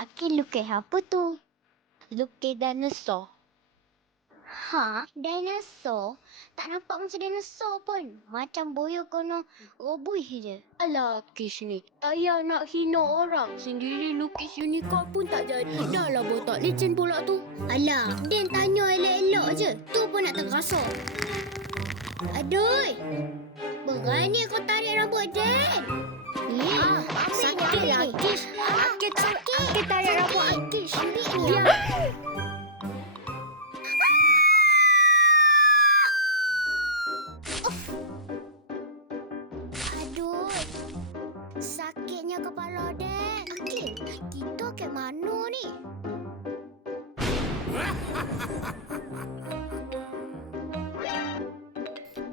Aki lukis apa tu? Lukis dinosaur. Ha? Dinosaur? Tak nampak macam dinosaur pun. Macam boyo kono robui je. Alah, Kish ni. Tak payah nak hina orang. Sendiri lukis unicorn pun tak jadi. Dah lah botak licin pula tu. Alah, Den tanya elok-elok je. Tu pun nak terkasar. Aduh! Berani kau tarik rambut Den? Sakit lah, Kish. Sakit tarik rambut Kish. Ambil ni. Biar. Aduh! Sakitnya kepala Den. Okey, kita ke mana ni?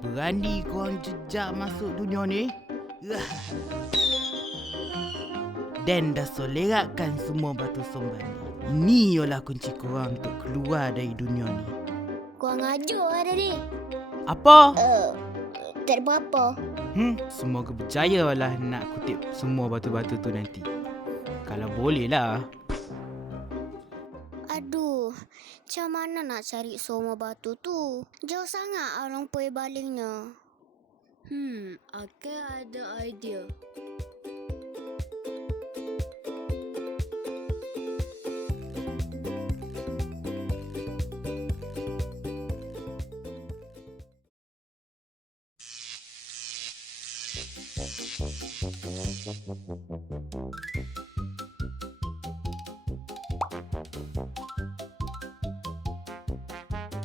Berani korang jejak masuk dunia ni? Dan dah solerakkan semua batu somban ni. Ini ialah kunci korang untuk keluar dari dunia ni. Kau ngajar ada ni. Apa? Tak ada apa-apa. Semoga berjaya lah nak kutip semua batu-batu tu nanti. Kalau boleh lah. Aduh, macam mana nak cari semua batu tu? Jauh sangat orang pergi balingnya. Aku ada idea.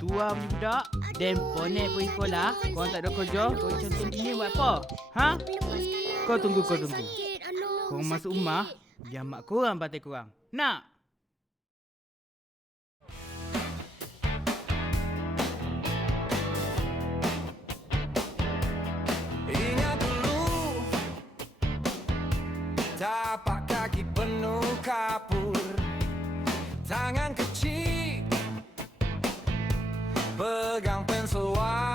Tua budak dan ponek pergi sekolah. Korang tak ada kerja. Korang contoh gini buat apa? Ha? Kau tunggu. Korang masuk rumah. Biar mak korang bantai korang. Nak? Ingat dulu, tapak kaki penuh kapur, tangan kecil pegang pensel warna